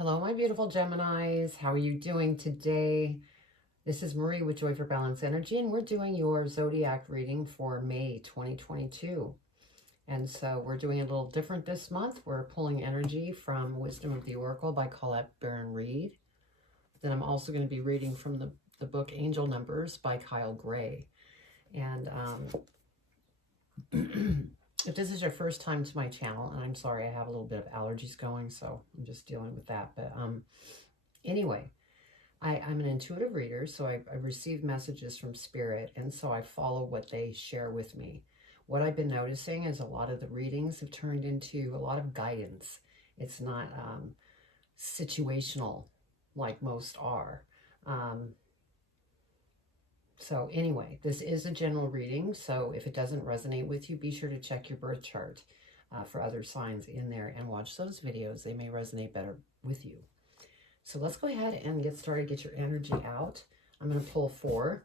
Hello, my beautiful Geminis. How are you doing today? This is Marie with Joy for Balance Energy, and we're doing your zodiac reading for May 2022. And so we're doing a little different this month. We're pulling energy from Wisdom of the Oracle by Colette Baron Reed. Then I'm also going to be reading from the book Angel Numbers by Kyle Gray. And if this is your first time to my channel, and I'm sorry, I have a little bit of allergies going, so I'm just dealing with that. But anyway, I'm an intuitive reader, so I receive messages from Spirit, and so I follow what they share with me. What I've been noticing is a lot of the readings have turned into a lot of guidance. It's not situational like most are. So anyway, this is a general reading, so if it doesn't resonate with you, be sure to check your birth chart for other signs in there and watch those videos. They may resonate better with you. So let's go ahead and get started, get your energy out. I'm going to pull 4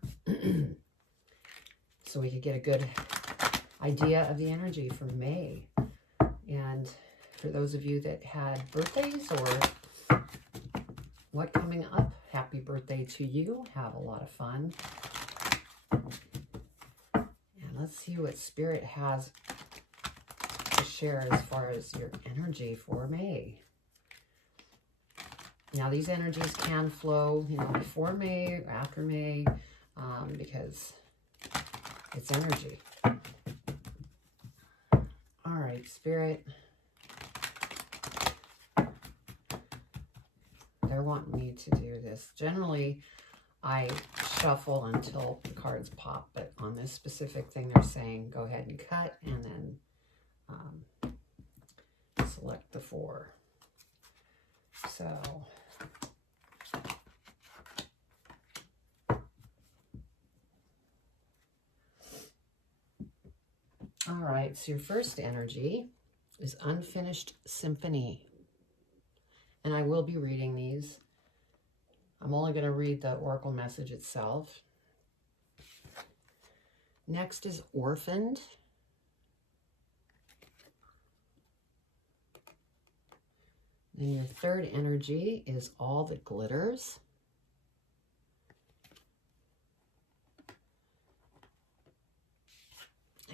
so we could get a good idea of the energy for May. And for those of you that had birthdays or what coming up, happy birthday to you. Have a lot of fun. And let's see what Spirit has to share as far as your energy for May. Now, these energies can flow, before May or after May, because it's energy. All right, Spirit. They're wanting me to do this. Generally, I shuffle until the cards pop, but on this specific thing, they're saying go ahead and cut and then select the 4. So, all right, so your first energy is Unfinished Symphony. And I will be reading these. I'm only going to read the oracle message itself. Next is Orphaned. Then your third energy is All That Glitters.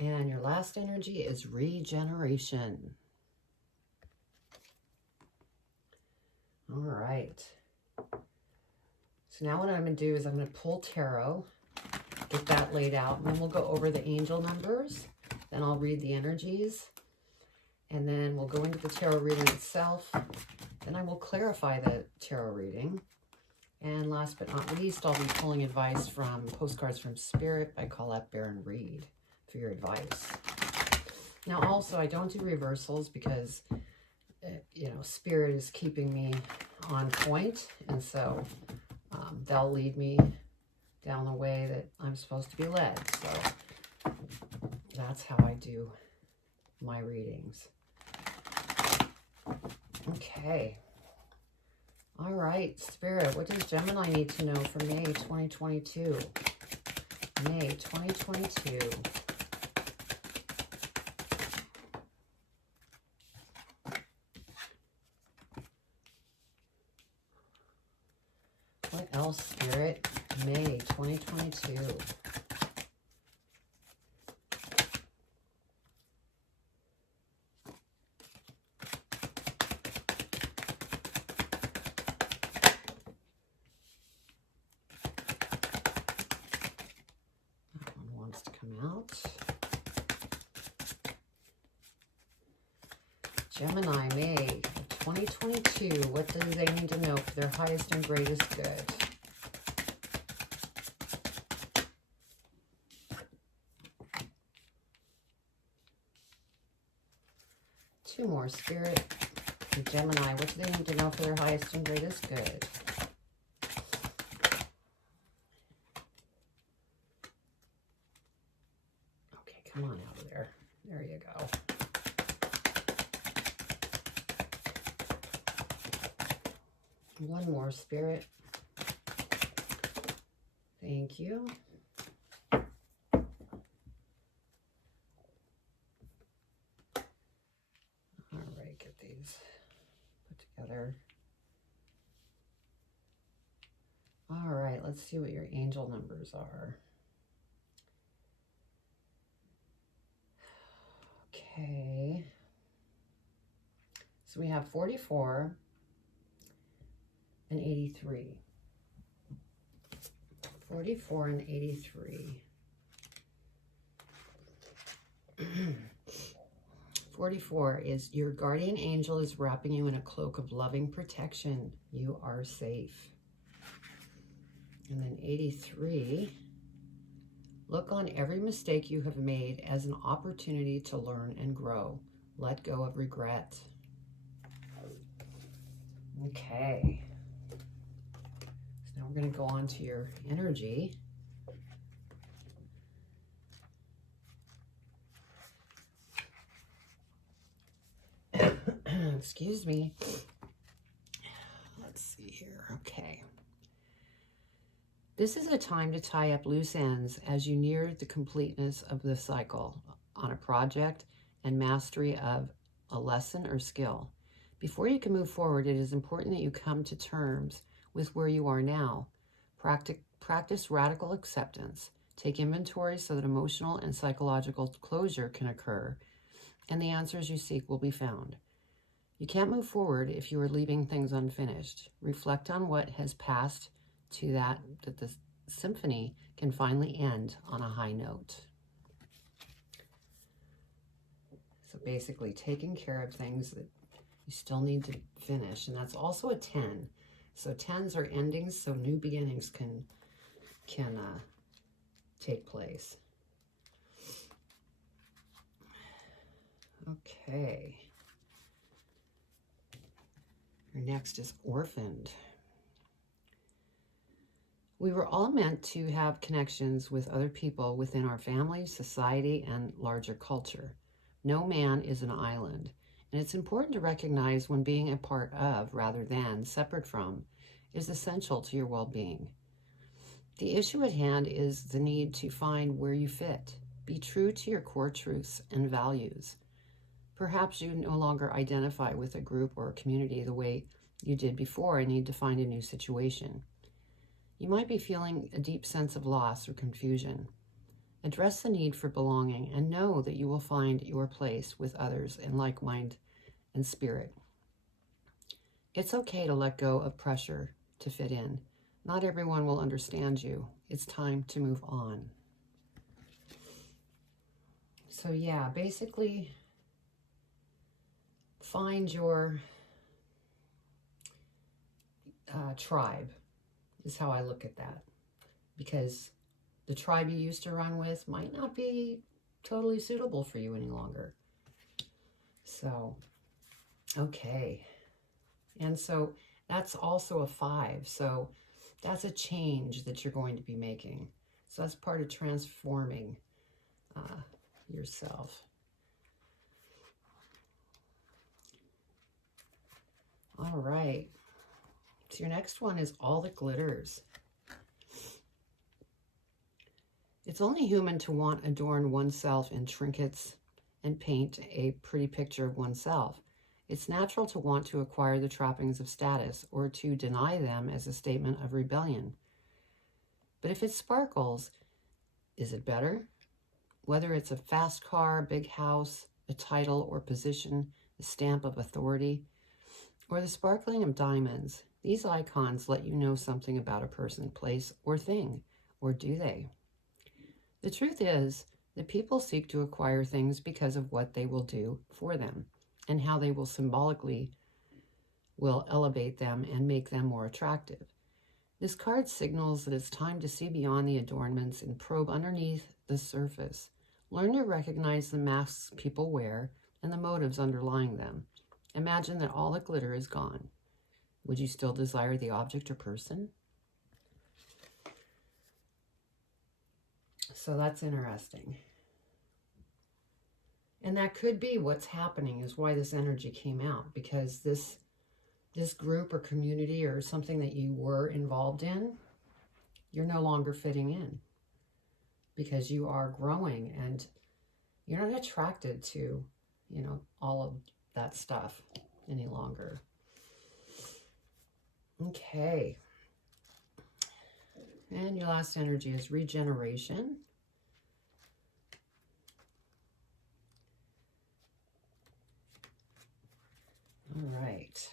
And your last energy is Regeneration. All right. So now what I'm going to do is I'm going to pull tarot, get that laid out, and then we'll go over the angel numbers. Then I'll read the energies, and then we'll go into the tarot reading itself. Then I will clarify the tarot reading. And last but not least, I'll be pulling advice from Postcards from Spirit by Colette Baron Reed for your advice. Now also, I don't do reversals because Spirit is keeping me on point, and so they'll lead me down the way that I'm supposed to be led. So that's how I do my readings. Okay. All right, Spirit, what does Gemini need to know for May 2022? May 2022. What else, Spirit? May 2022. That one wants to come out. Gemini, May 2022. What do they need to know for their highest and greatest good? Two more, Spirit. And Gemini, what do they need to know for their highest and greatest good? Okay, come on out of there. There you go. One more, Spirit. Thank you. All right, get these put together. All right, let's see what your angel numbers are. Okay. So we have 44 and 83. 44 and 83. 44 is your guardian angel is wrapping you in a cloak of loving protection. You are safe. And then 83, look on every mistake you have made as an opportunity to learn and grow. Let go of regret. Okay. So now we're going to go on to your energy. Excuse me. Let's see here. Okay. This is a time to tie up loose ends as you near the completeness of the cycle on a project and mastery of a lesson or skill. Before you can move forward, it is important that you come to terms with where you are now. Practice radical acceptance. Take inventory so that emotional and psychological closure can occur, and the answers you seek will be found. You can't move forward if you are leaving things unfinished. Reflect on what has passed to that the symphony can finally end on a high note. So basically taking care of things that you still need to finish, and that's also a 10. So 10s are endings, so new beginnings can take place. Okay. Your next is orphaned. We were all meant to have connections with other people within our family, society, and larger culture. No man is an island, and it's important to recognize when being a part of, rather than separate from, is essential to your well-being. The issue at hand is the need to find where you fit. Be true to your core truths and values. Perhaps you no longer identify with a group or a community the way you did before and need to find a new situation. You might be feeling a deep sense of loss or confusion. Address the need for belonging and know that you will find your place with others in like mind and spirit. It's okay to let go of pressure to fit in. Not everyone will understand you. It's time to move on. So yeah, basically find your tribe is how I look at that, because the tribe you used to run with might not be totally suitable for you any longer. So, okay. And so that's also a 5. So that's a change that you're going to be making. So that's part of transforming yourself. All right. So your next one is all that glitters. It's only human to want to adorn oneself in trinkets and paint a pretty picture of oneself. It's natural to want to acquire the trappings of status or to deny them as a statement of rebellion. But if it sparkles, is it better? Whether it's a fast car, big house, a title or position, the stamp of authority, or the sparkling of diamonds, these icons let you know something about a person, place, or thing, or do they? The truth is that people seek to acquire things because of what they will do for them and how they will symbolically elevate them and make them more attractive. This card signals that it's time to see beyond the adornments and probe underneath the surface. Learn to recognize the masks people wear and the motives underlying them. Imagine that all the glitter is gone. Would you still desire the object or person? So that's interesting. And that could be what's happening, is why this energy came out, because this group or community or something that you were involved in, you're no longer fitting in because you are growing and you're not attracted to, all of that stuff any longer. Okay. And your last energy is regeneration. All right.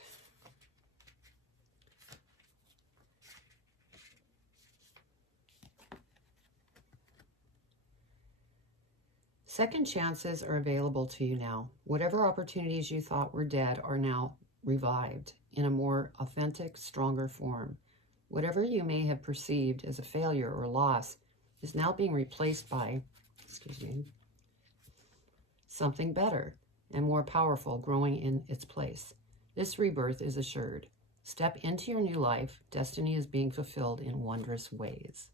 Second chances are available to you now. Whatever opportunities you thought were dead are now revived in a more authentic, stronger form. Whatever you may have perceived as a failure or loss is now being replaced by, something better and more powerful growing in its place. This rebirth is assured. Step into your new life. Destiny is being fulfilled in wondrous ways.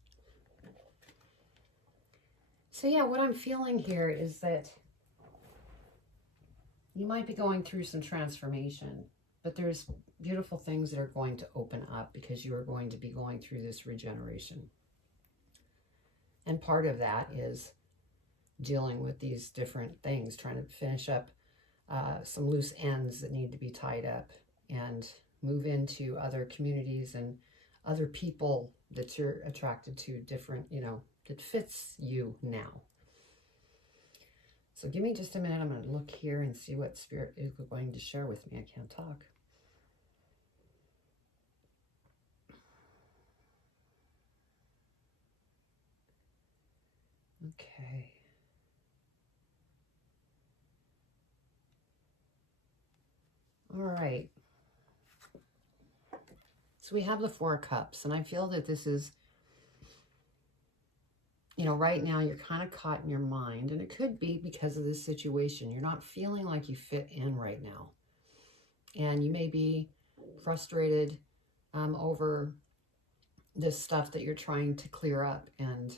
So yeah, what I'm feeling here is that you might be going through some transformation, but there's beautiful things that are going to open up because you are going to be going through this regeneration. And part of that is dealing with these different things, trying to finish up some loose ends that need to be tied up and move into other communities and other people that you're attracted to, different, that fits you now. So give me just a minute. I'm going to look here and see what Spirit is going to share with me. I can't talk. Okay. All right. So we have the Four of Cups, and I feel that this is, right now you're kind of caught in your mind, and it could be because of this situation. You're not feeling like you fit in right now. And you may be frustrated over this stuff that you're trying to clear up and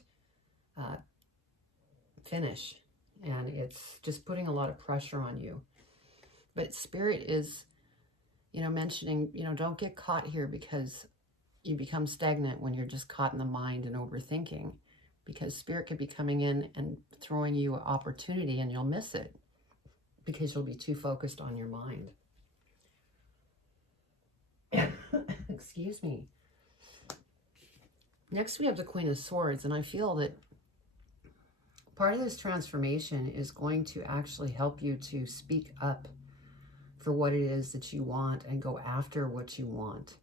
finish. And it's just putting a lot of pressure on you. But Spirit is, mentioning, don't get caught here because you become stagnant when you're just caught in the mind and overthinking. Because Spirit could be coming in and throwing you an opportunity and you'll miss it because you'll be too focused on your mind. Excuse me. Next, we have the Queen of Swords, and I feel that part of this transformation is going to actually help you to speak up for what it is that you want and go after what you want.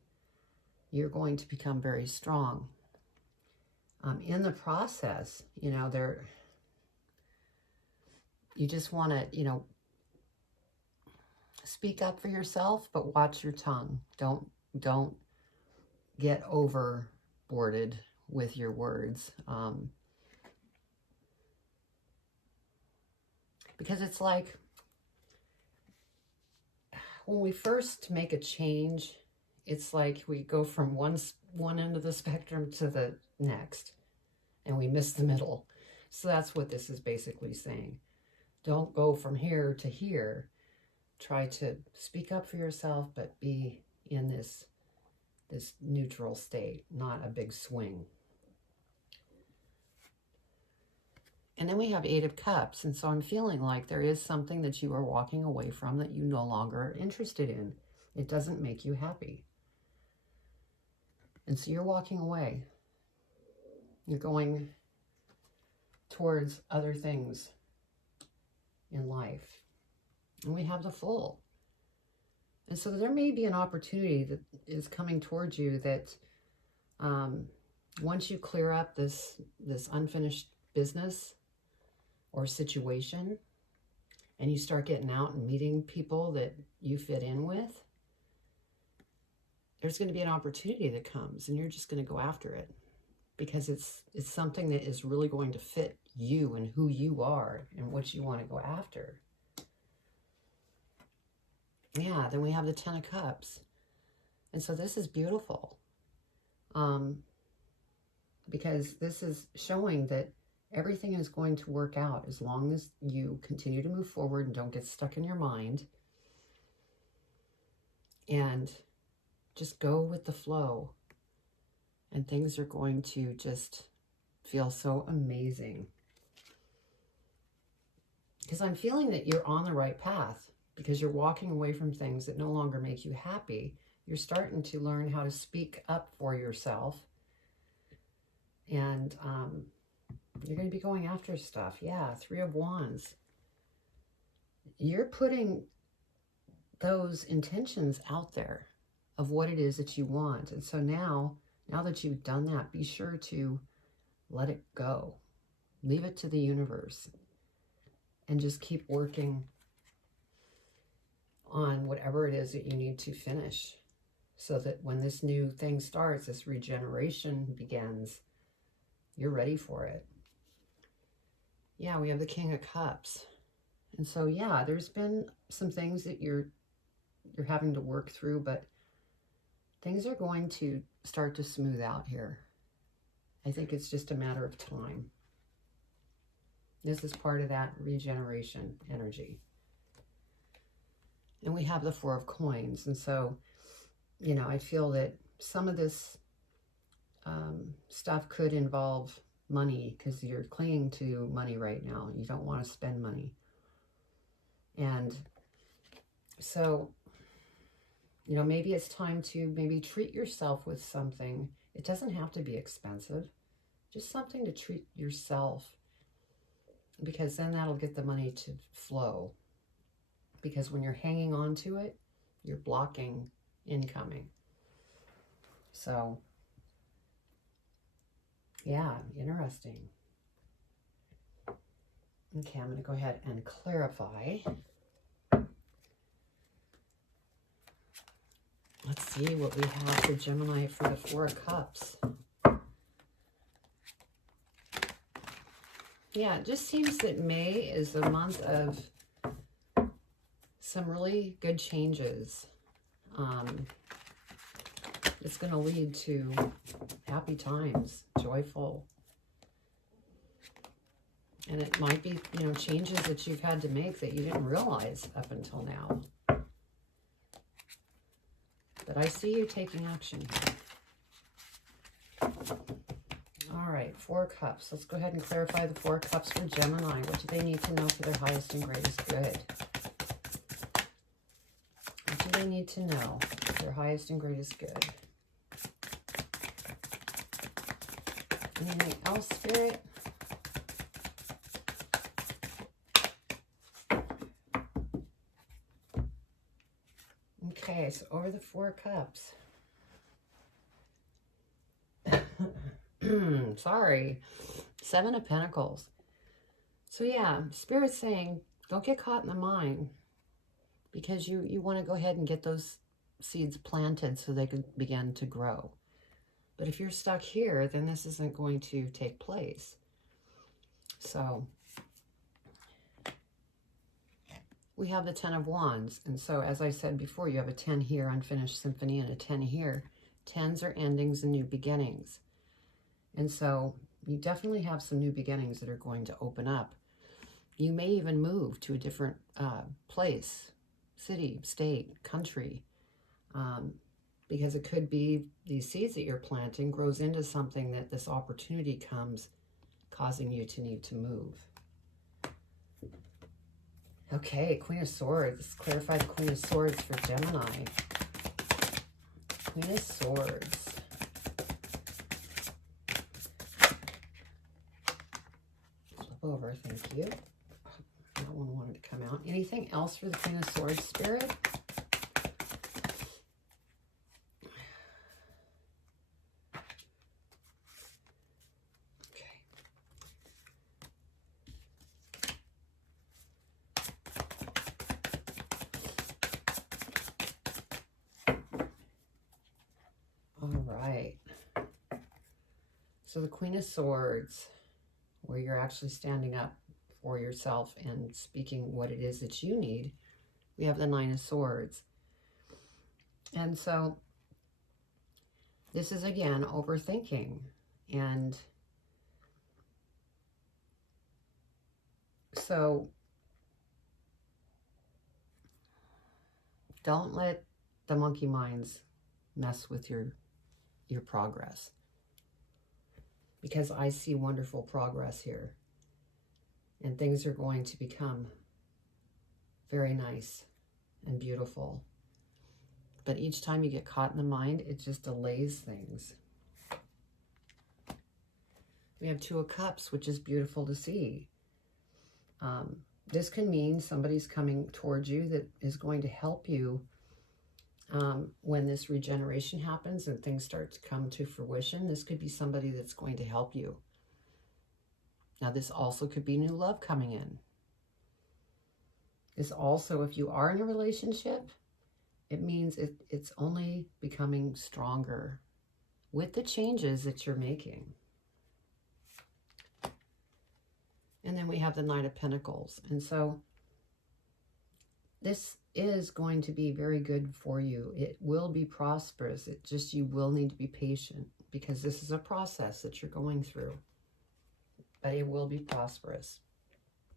You're going to become very strong. In the process, you just want to, speak up for yourself, but watch your tongue. Don't get overboarded with your words. Because it's like when we first make a change, it's like we go from one end of the spectrum to the next, and we miss the middle. So that's what this is basically saying. Don't go from here to here. Try to speak up for yourself, but be in this neutral state, not a big swing. And then we have Eight of Cups. And so I'm feeling like there is something that you are walking away from that you no longer are interested in. It doesn't make you happy. And so you're walking away. You're going towards other things in life. And we have the Fool. And so there may be an opportunity that is coming towards you that once you clear up this unfinished business or situation, and you start getting out and meeting people that you fit in with, there's going to be an opportunity that comes, and you're just going to go after it because it's something that is really going to fit you and who you are and what you want to go after. Yeah, then we have the Ten of Cups. And so this is beautiful because this is showing that everything is going to work out as long as you continue to move forward and don't get stuck in your mind. And just go with the flow. And things are going to just feel so amazing. Because I'm feeling that you're on the right path because you're walking away from things that no longer make you happy. You're starting to learn how to speak up for yourself And you're going to be going after stuff. Yeah, Three of Wands. You're putting those intentions out there of what it is that you want. And so now that you've done that, be sure to let it go. Leave it to the universe. And just keep working on whatever it is that you need to finish, so that when this new thing starts, this regeneration begins, you're ready for it. Yeah, we have the King of Cups. And so, yeah, there's been some things that you're having to work through, but things are going to start to smooth out here. I think it's just a matter of time. This is part of that regeneration energy. And we have the Four of Coins. And so, you know, I feel that some of this stuff could involve money, because you're clinging to money right now. You don't want to spend money. And so, you know, maybe it's time to maybe treat yourself with something. It doesn't have to be expensive. Just something to treat yourself, because then that'll get the money to flow. Because when you're hanging on to it, you're blocking incoming. So, yeah, interesting. Okay, I'm going to go ahead and clarify. Let's see what we have for Gemini for the Four of Cups. Yeah, it just seems that May is a month of some really good changes. It's going to lead to happy times, joyful. And it might be, you know, changes that you've had to make that you didn't realize up until now. But I see you taking action here. All right, Four of Cups. Let's go ahead and clarify the Four of Cups for Gemini. What do they need to know for their highest and greatest good? What do they need to know for their highest and greatest good? Anything else, Spirit? Okay, so over the Four of Cups. Sorry. Seven of Pentacles. So yeah, Spirit's saying, don't get caught in the mind, because you want to go ahead and get those seeds planted so they can begin to grow. But if you're stuck here, then this isn't going to take place. So we have the Ten of Wands. And so, as I said before, you have a 10 here, unfinished symphony, and a 10 here. 10s are endings and new beginnings. And so you definitely have some new beginnings that are going to open up. You may even move to a different place, city, state, country, because it could be these seeds that you're planting grows into something that this opportunity comes, causing you to need to move. Okay, Queen of Swords. Let's clarify the Queen of Swords for Gemini. Queen of Swords. Flip over, thank you. That one wanted to come out. Anything else for the Queen of Swords, Spirit? So the Queen of Swords, where you're actually standing up for yourself and speaking what it is that you need, we have the Nine of Swords. And so this is, again, overthinking. And so don't let the monkey minds mess with your progress. Because I see wonderful progress here. And things are going to become very nice and beautiful. But each time you get caught in the mind, it just delays things. We have Two of Cups, which is beautiful to see. This can mean somebody's coming towards you that is going to help you when this regeneration happens and things start to come to fruition. This could be somebody that's going to help you. Now, this also could be new love coming in. This also, if you are in a relationship, it means it's only becoming stronger with the changes that you're making. And then we have the Knight of Pentacles. And so this is going to be very good for you. It will be prosperous. It just, you will need to be patient because this is a process that you're going through. But it will be prosperous.